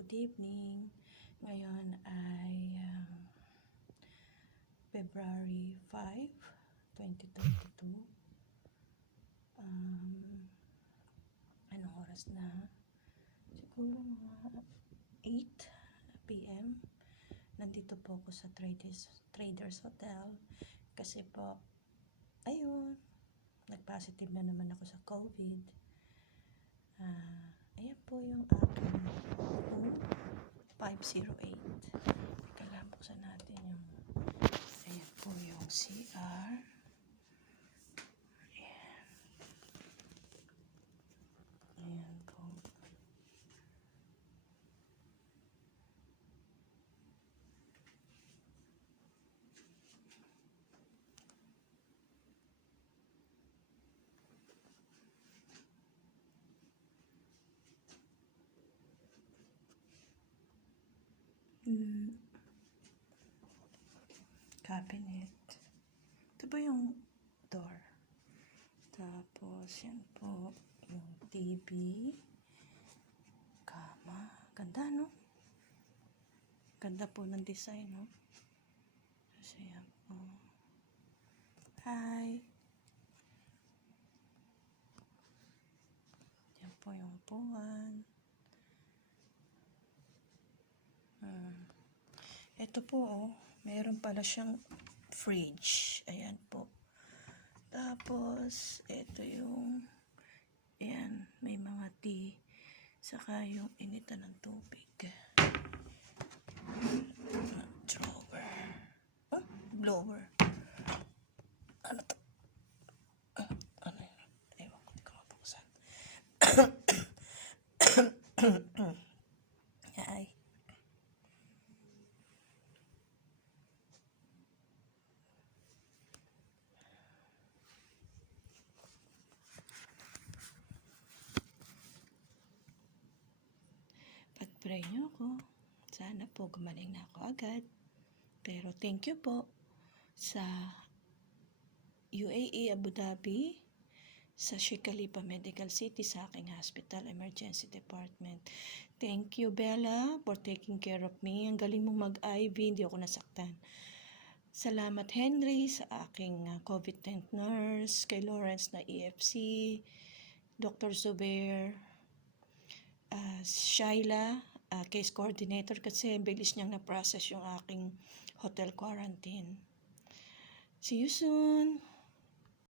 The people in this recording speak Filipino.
good evening. Ngayon ay February 5, 2022. Anong oras na? Siguro mga 8 p.m. Nandito po ako sa Traders Hotel kasi po, ayun, nag-positive na naman ako sa COVID. Ayan po yung aking room, 508. Teka lang, buksan natin yung, ayan po yung CR. Ayan. Ayan po. Cabinet. Ito ba yung door? Tapos, yan po yung TV. Kama. Ganda, no? Ganda po ng design, no? Kasi yan po. Hi! Yan po yung upuan. Ito po, oh, meron pala siyang fridge. Ayan po. Tapos, ito yung, ayan, may mga tea. Saka yung initan ng tubig. Drawer. Oh, blower. Ano to? Ano yun? Ewan ko, hindi ko mapuksan. Ay. Pag-pray niyo ako. Sana po gumaling na ako agad. Pero thank you po sa UAE Abu Dhabi, sa Sheikh Khalifa Medical City, sa aking hospital emergency department. Thank you, Bella, for taking care of me. Ang galing mong mag-IV, hindi ako nasaktan. Salamat, Henry, sa aking COVID-19 nurse, kay Lawrence na EFC, Dr. Zubair, Shaila, case coordinator, kasi bilis niyang na-process yung aking hotel quarantine. See you soon!